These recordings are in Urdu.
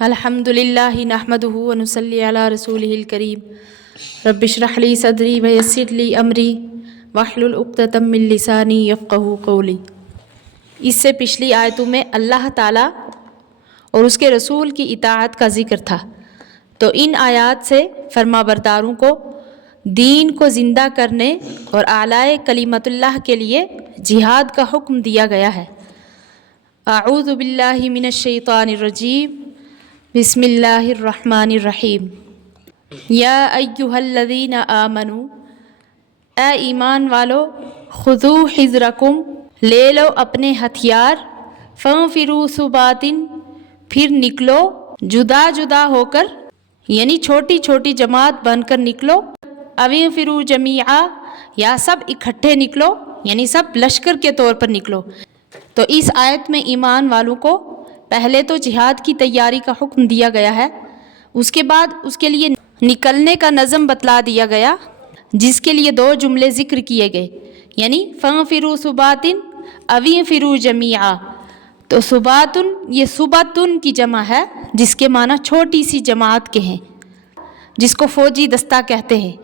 الحمدللہ نحمدہ ونصلی علی رسولہ الکریم رب اشرح لی صدری ویسر لی امری واحلل عقدۃ من لسانی یفقہوا قولی۔ اس سے پچھلی آیتوں میں اللہ تعالیٰ اور اس کے رسول کی اطاعت کا ذکر تھا، تو ان آیات سے فرما برداروں کو دین کو زندہ کرنے اور اعلاء کلمت اللہ کے لیے جہاد کا حکم دیا گیا ہے۔ اعوذ باللہ من الشیطان الرجیم، بسم اللہ الرحمن الرحیم۔ یا ایہا الذین آمنوا، اے ایمان والو، خذوا حذرکم، لے لو اپنے ہتھیار، فانفروا ثبات، پھر نکلو جدا جدا ہو کر، یعنی چھوٹی چھوٹی جماعت بن کر نکلو، او انفروا جمیعا، یا سب اکٹھے نکلو، یعنی سب لشکر کے طور پر نکلو۔ تو اس آیت میں ایمان والوں کو پہلے تو جہاد کی تیاری کا حکم دیا گیا ہے، اس کے بعد اس کے لیے نکلنے کا نظم بتلا دیا گیا، جس کے لیے 2 جملے ذکر کیے گئے، یعنی فانفروا ثبات او انفروا جمیعا۔ تو ثباتن، یہ صبتن کی جمع ہے، جس کے معنی چھوٹی سی جماعت کے ہیں، جس کو فوجی دستہ کہتے ہیں۔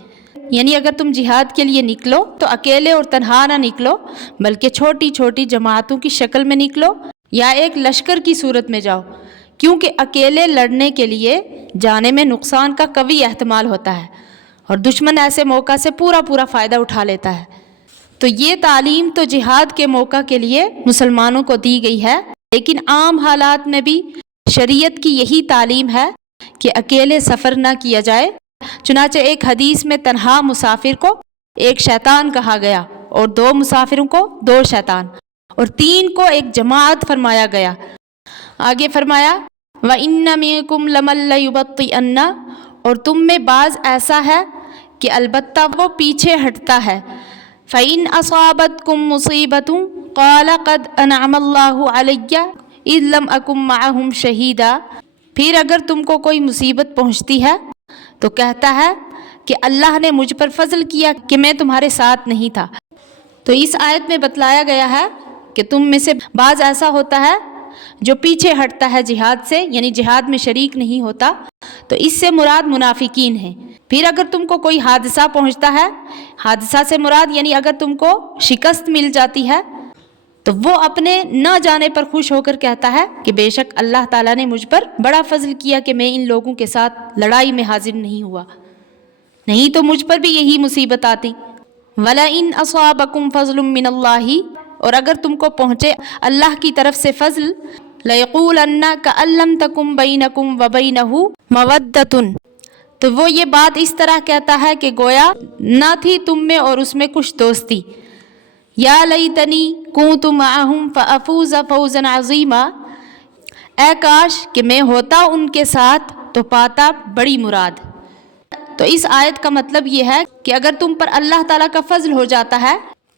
یعنی اگر تم جہاد کے لیے نکلو تو اکیلے اور تنہا نہ نکلو، بلکہ چھوٹی چھوٹی جماعتوں کی شکل میں نکلو یا ایک لشکر کی صورت میں جاؤ، کیونکہ اکیلے لڑنے کے لیے جانے میں نقصان کا قوی احتمال ہوتا ہے، اور دشمن ایسے موقع سے پورا فائدہ اٹھا لیتا ہے۔ تو یہ تعلیم تو جہاد کے موقع کے لیے مسلمانوں کو دی گئی ہے، لیکن عام حالات میں بھی شریعت کی یہی تعلیم ہے کہ اکیلے سفر نہ کیا جائے۔ چنانچہ ایک حدیث میں تنہا مسافر کو ایک شیطان کہا گیا، اور 2 مسافروں کو 2 شیطان، اور 3 کو ایک جماعت فرمایا گیا۔ آگے فرمایا وَإِنَّ مِنكُمْ لَمَن لَّيُبَطِّئَنَّ، اور تم میں بعض ایسا ہے کہ البتہ وہ پیچھے ہٹتا ہے۔ فَإِنْ أَصَابَتْكُم مُّصِيبَةٌ قَالَ قَدْ أَنْعَمَ اللَّهُ عَلَيَّ إِذْ لَمْ أَكُن مَّعَهُمْ شَهِيدًا، پھر اگر تم کو کوئی مصیبت پہنچتی ہے تو کہتا ہے کہ اللہ نے مجھ پر فضل کیا کہ میں تمہارے ساتھ نہیں تھا۔ تو اس آیت میں بتلایا گیا ہے کہ تم میں سے بعض ایسا ہوتا ہے جو پیچھے ہٹتا ہے جہاد سے، یعنی جہاد میں شریک نہیں ہوتا، تو اس سے مراد منافقین ہیں۔ پھر اگر تم کو کوئی حادثہ پہنچتا ہے، حادثہ سے مراد یعنی اگر تم کو شکست مل جاتی ہے، تو وہ اپنے نہ جانے پر خوش ہو کر کہتا ہے کہ بے شک اللہ تعالیٰ نے مجھ پر بڑا فضل کیا کہ میں ان لوگوں کے ساتھ لڑائی میں حاضر نہیں ہوا، نہیں تو مجھ پر بھی یہی مصیبت آتی۔ وَلَئِنْ أَصَابَكُمْ فَضْلٌ مِّنَ اللَّهِ، اور اگر تم کو پہنچے اللہ کی طرف سے فضل، لَيَقُولَنَّ كَأَن لَّمْ تَكُن بَيْنَكُمْ وَبَيْنَهُ مَوَدَّةٌ، تو وہ یہ بات اس طرح کہتا ہے کہ گویا نہ تھی تم میں اور اس میں کچھ دوستی۔ یا لیتنی کنت معہم فافوز فوزا عظیما، اے کاش کہ میں ہوتا ان کے ساتھ تو پاتا بڑی مراد۔ تو اس آیت کا مطلب یہ ہے کہ اگر تم پر اللہ تعالیٰ کا فضل ہو جاتا ہے،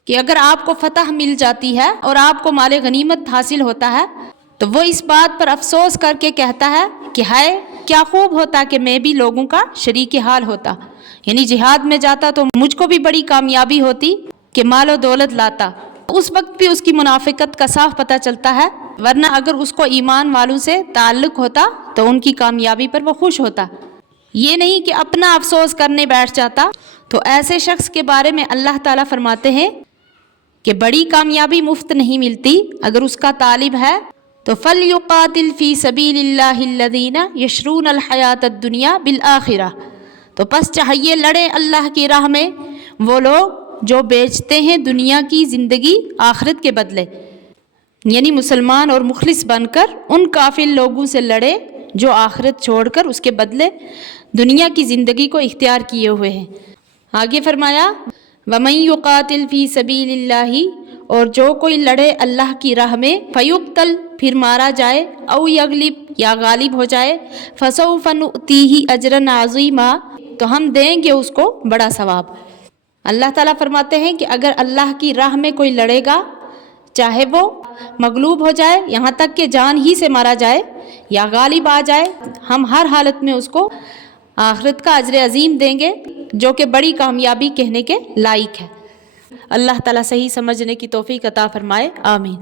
کہ اگر آپ کو فتح مل جاتی ہے اور آپ کو مال غنیمت حاصل ہوتا ہے، تو وہ اس بات پر افسوس کر کے کہتا ہے کہ ہائے کیا خوب ہوتا کہ میں بھی لوگوں کا شریک حال ہوتا، یعنی جہاد میں جاتا تو مجھ کو بھی بڑی کامیابی ہوتی کہ مال و دولت لاتا۔ اس وقت بھی اس کی منافقت کا صاف پتہ چلتا ہے، ورنہ اگر اس کو ایمان والوں سے تعلق ہوتا تو ان کی کامیابی پر وہ خوش ہوتا، یہ نہیں کہ اپنا افسوس کرنے بیٹھ جاتا۔ تو ایسے شخص کے بارے میں اللہ تعالیٰ فرماتے ہیں کہ بڑی کامیابی مفت نہیں ملتی، اگر اس کا طالب ہے تو فَلْيُقَاتِلْ فِي سَبِيلِ اللَّهِ الَّذِينَ يَشْرُونَ الْحَيَاةَ الدُّنْيَا بِالْآخِرَةِ، تو پس چاہیے لڑے اللہ کی راہ میں وہ لوگ جو بیچتے ہیں دنیا کی زندگی آخرت کے بدلے، یعنی مسلمان اور مخلص بن کر ان کافر لوگوں سے لڑے جو آخرت چھوڑ کر اس کے بدلے دنیا کی زندگی کو اختیار کیے ہوئے ہیں۔ آگے فرمایا وَمَن يُقَاتِلْ فِي سَبِيلِ اللَّهِ، اور جو کوئی لڑے اللہ کی راہ میں، فَيُقْتَلْ، پھر مارا جائے، او یغلب، یا غالب ہو جائے، فَسَوْفَ نُؤْتِیہِ أَجْرًا عَظِیمًا، تو ہم دیں گے اس کو بڑا ثواب۔ اللہ تعالیٰ فرماتے ہیں کہ اگر اللہ کی راہ میں کوئی لڑے گا، چاہے وہ مغلوب ہو جائے یہاں تک کہ جان ہی سے مارا جائے، یا غالب آ جائے، ہم ہر حالت میں اس کو آخرت کا اجر عظیم دیں گے، جو کہ بڑی کامیابی کہنے کے لائق ہے۔ اللہ تعالیٰ صحیح سمجھنے کی توفیق عطا فرمائے، آمین۔